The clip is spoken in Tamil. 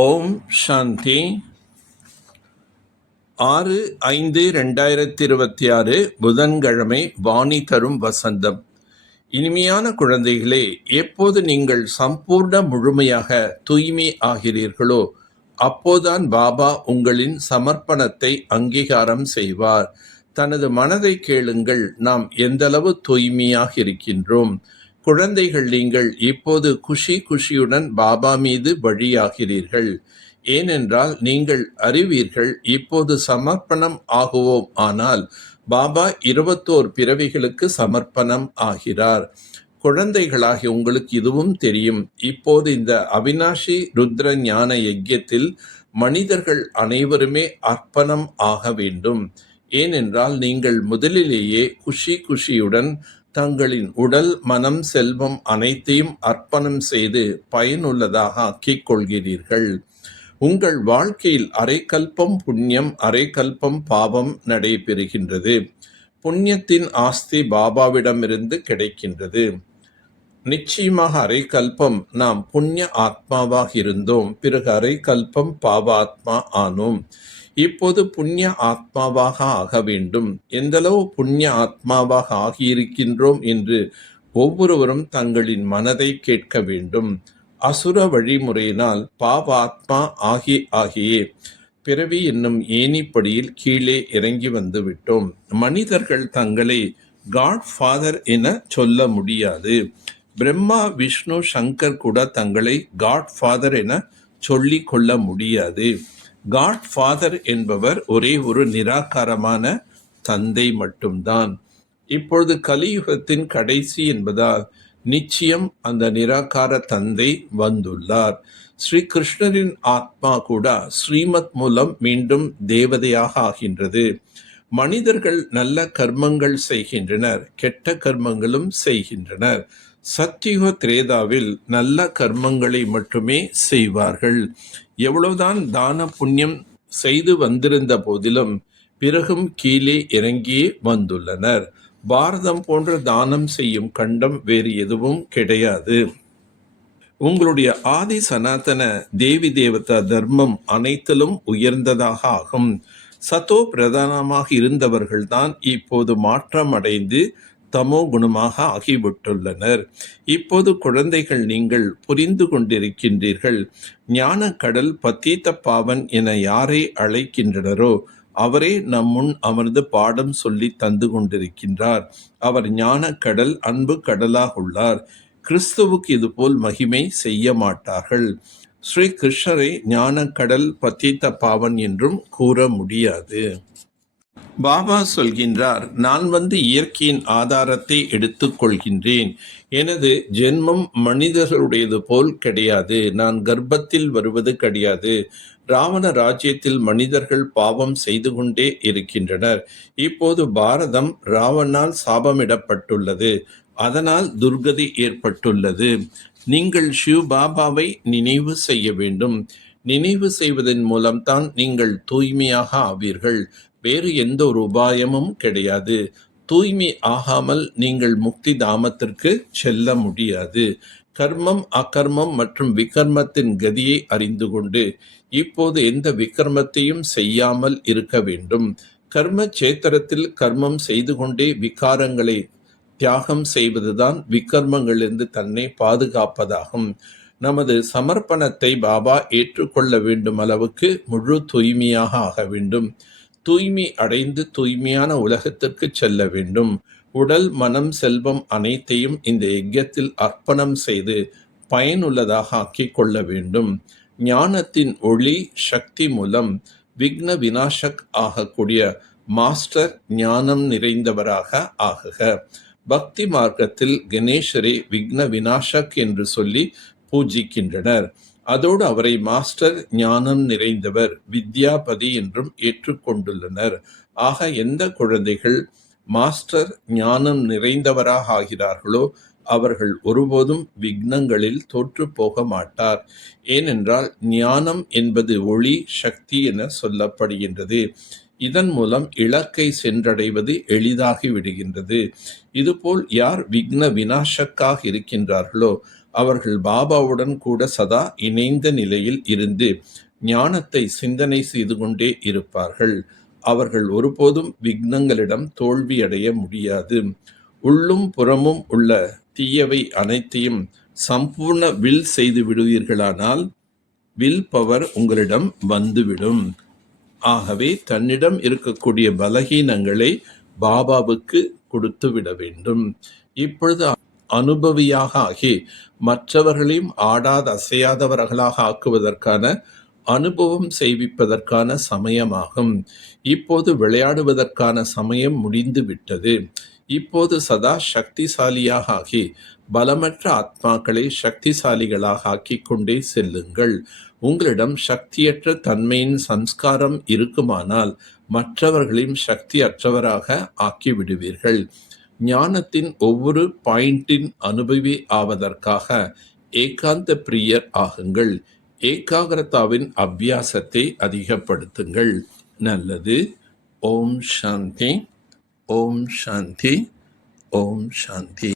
ஓம் சாந்தி. 6/5/2026 புதன்கிழமை. வாணி தரும் வசந்தம். இனிமையான குழந்தைகளே, எப்போது நீங்கள் சம்பூர்ண முழுமையாக தூய்மை ஆகிறீர்களோ அப்போதான் பாபா உங்களின் சமர்ப்பணத்தை அங்கீகாரம் செய்வார். தனது மனதை கேளுங்கள். நாம் எந்தளவு தூய்மையாக இருக்கின்றோம். குழந்தைகள், நீங்கள் இப்போது குஷியுடன் பாபா மீது வழியாகிறீர்கள். ஏனென்றால் நீங்கள் அறிவீர்கள், இப்போது சமர்ப்பணம் ஆகுவோம் ஆனால் பாபா 21 பிறவிகளுக்கு சமர்ப்பணம் ஆகிறார். குழந்தைகளாகி உங்களுக்கு இதுவும் தெரியும். இப்போது இந்த அவினாஷி ருத்ர ஞான யஜ்யத்தில் மனிதர்கள் அனைவருமே அர்ப்பணம் ஆக வேண்டும். ஏனென்றால் நீங்கள் முதலிலேயே குஷியுடன் தங்களின் உடல், மனம், செல்வம் அனைத்தையும் அர்ப்பணம் செய்து பயனுள்ளதாக ஆக்கிக் கொள்கிறீர்கள். உங்கள் வாழ்க்கையில் அரைக்கல்பம் புண்ணியம், அரைக்கல்பம் பாவம் நடைபெறுகின்றது. புண்ணியத்தின் ஆஸ்தி பாபாவிடமிருந்து கிடைக்கின்றது. நிச்சயமாக அரைக்கல்பம் நாம் புண்ணிய ஆத்மாவாக இருந்தோம். பிறகு அரைக்கல்பம் பாவ ஆத்மா ஆனோம். இப்போது புண்ணிய ஆத்மாவாக ஆக வேண்டும். எந்தளவு புண்ணிய ஆத்மாவாக ஆகியிருக்கின்றோம் என்று ஒவ்வொருவரும் தங்களின் மனதை கேட்க வேண்டும். அசுர வழிமுறையினால் பாவ ஆத்மா ஆகியே பிறவி என்னும் ஏணிப்படியில் கீழே இறங்கி வந்து விட்டோம். மனிதர்கள் தங்களை காட் ஃபாதர் என சொல்ல முடியாது. பிரம்மா, விஷ்ணு, சங்கர் கூட தங்களை காட் ஃபாதர் என சொல்லிக் கொள்ள முடியாது. காட் ஃபாதர் என்பவர் ஒரே ஒரு நிராகாரமான தந்தை மட்டும்தான். இப்பொழுது கலியுகத்தின் கடைசி என்பதால் நிச்சயம் அந்த நிராகார தந்தை வந்துள்ளார். ஸ்ரீ கிருஷ்ணரின் ஆத்மா கூட ஸ்ரீமத் மூலம் மீண்டும் தேவதையாக ஆகின்றது. மனிதர்கள் நல்ல கர்மங்கள் செய்கின்றனர், கெட்ட கர்மங்களும் செய்கின்றனர். சத்யுக திரேதாவில் நல்ல கர்மங்களை மட்டுமே செய்வார்கள். எவ்வளவுதான் தான புண்ணியம் செய்து வந்திருந்த போதிலும் பிறகும் கீழே இறங்கியே வந்துள்ளனர். பாரதம் போன்ற தானம் செய்யும் கண்டம் வேறு எதுவும் கிடையாது. உங்களுடைய ஆதி சனாதன தேவி தேவதா தர்மம் அனைத்திலும் உயர்ந்ததாக ஆகும். சத்தோ பிரதானமாக இருந்தவர்கள்தான் இப்போது மாற்றம் அடைந்து தமோ குணமாக ஆகிவிட்டுள்ளனர். இப்போது குழந்தைகள், நீங்கள் புரிந்து கொண்டிருக்கின்றீர்கள். ஞான கடல் பத்தீத்த பாவன் என யாரை அழைக்கின்றனரோ அவரே நம் முன் அமர்ந்து பாடம் சொல்லி தந்து கொண்டிருக்கின்றார். அவர் ஞான கடல், அன்பு கடலாக உள்ளார். கிறிஸ்துவுக்கு இதுபோல் மகிமை செய்ய மாட்டார்கள். ஸ்ரீ கிருஷ்ணரை ஞான கடல் பத்தீத்த பாவன் என்றும் கூற முடியாது. பாபா சொல்கின்றார், நான் வந்து இயற்கையின் ஆதாரத்தை எடுத்துக் கொள்கின்றேன். எனது ஜென்மம் மனிதர்களுடையது போல் கிடையாது. நான் கர்ப்பத்தில் வருவது கிடையாது. ராவண ராஜ்யத்தில் மனிதர்கள் பாவம் செய்து கொண்டே இருக்கின்றனர். இப்போது பாரதம் ராவணால் சாபமிடப்பட்டுள்ளது. அதனால் துர்கதி ஏற்பட்டுள்ளது. நீங்கள் சிவ் பாபாவை நினைவு செய்ய வேண்டும். நினைவு செய்வதன் மூலம்தான் நீங்கள் தூய்மையாக ஆவீர்கள். வேறு எந்த ஒரு உபாயமும் கிடையாது. தூய்மை ஆகாமல் நீங்கள் முக்தி தாமத்திற்கு செல்ல முடியாது. கர்மம், அகர்மம் மற்றும் விகர்மத்தின் கதியை அறிந்து கொண்டு இப்போது எந்த விகர்மத்தையும் செய்யாமல் இருக்க வேண்டும். கர்ம சேத்திரத்தில் கர்மம் செய்து கொண்டே விகாரங்களை தியாகம் செய்வதுதான் விகர்மங்களிலிருந்து தன்னை பாதுகாப்பதாகும். நமது சமர்ப்பணத்தை பாபா ஏற்றுக்கொள்ள வேண்டும் அளவுக்கு முழு தூய்மையாக ஆக வேண்டும். தூய்மை அடைந்து தூய்மையான உலகத்திற்கு செல்ல வேண்டும். உடல், மனம், செல்வம் அனைத்தையும் இந்த யஜ்யத்தில் அர்ப்பணம் செய்து பயனுள்ளதாக ஆக்கிக் கொள்ள வேண்டும். ஞானத்தின் ஒளி சக்தி மூலம் விக்ன விநாசக் ஆகக்கூடிய மாஸ்டர் ஞானம் நிறைந்தவராக ஆகுக. பக்தி மார்க்கத்தில் கணேசரை விக்ன விநாசக் என்று சொல்லி பூஜிக்கின்றனர். அதோடு அவரை மாஸ்டர் ஞானம் நிறைந்தவர், வித்யாபதி என்றும் ஏற்றுக்கொண்டுள்ளனர். ஆக எந்த குழந்தைகள் மாஸ்டர் ஞானம் நிறைந்தவராக ஆகிறார்களோ அவர்கள் ஒருபோதும் விக்னங்களில் தோற்று போக மாட்டார். ஏனென்றால் ஞானம் என்பது ஒளி சக்தி என சொல்லப்படுகின்றது. இதன் மூலம் இலக்கை சென்றடைவது எளிதாகி விடுகின்றது. இதுபோல் யார் விக்ன விநாசக்காக இருக்கின்றார்களோ அவர்கள் பாபாவுடன் கூட சதா இணைந்த நிலையில் இருந்து ஞானத்தை சிந்தனை செய்து கொண்டே இருப்பார்கள். அவர்கள் ஒருபோதும் விக்னங்களிடம் தோல்வியடைய முடியாது. உள்ளும் புறமும் உள்ள தீயவை அனைத்தையும் சம்பூர்ண வில் செய்து விடுவீர்களானால் வில் பவர் உங்களிடம் வந்துவிடும். ஆகவே தன்னிடம் இருக்கக்கூடிய பலகீனங்களை பாபாவுக்கு கொடுத்து விட வேண்டும். இப்பொழுது அனுபவியாக ஆகி மற்றவர்களையும் ஆடாத அசையாதவர்களாக ஆக்குவதற்கான அனுபவம் செய்விப்பதற்கான சமயமாகும். இப்போது விளையாடுவதற்கான சமயம் முடிந்து விட்டது. இப்போது சதா சக்திசாலியாக ஆகி பலமற்ற ஆத்மாக்களை சக்திசாலிகளாக ஆக்கிக் கொண்டே செல்லுங்கள். உங்களிடம் சக்தியற்ற தன்மையின் சம்ஸ்காரம் இருக்குமானால் மற்றவர்களையும் சக்தி அற்றவராக ஆக்கிவிடுவீர்கள். ஞானத்தின் ஒவ்வொரு பாயிண்டின் அனுபவி ஆவதற்காக ஏகாந்த பிரியர் ஆகுங்கள். ஏகாகிரதாவின் அபியாசத்தை அதிகப்படுத்துங்கள். நல்லது. ஓம் சாந்தி. ஓம் சாந்தி. ஓம் சாந்தி.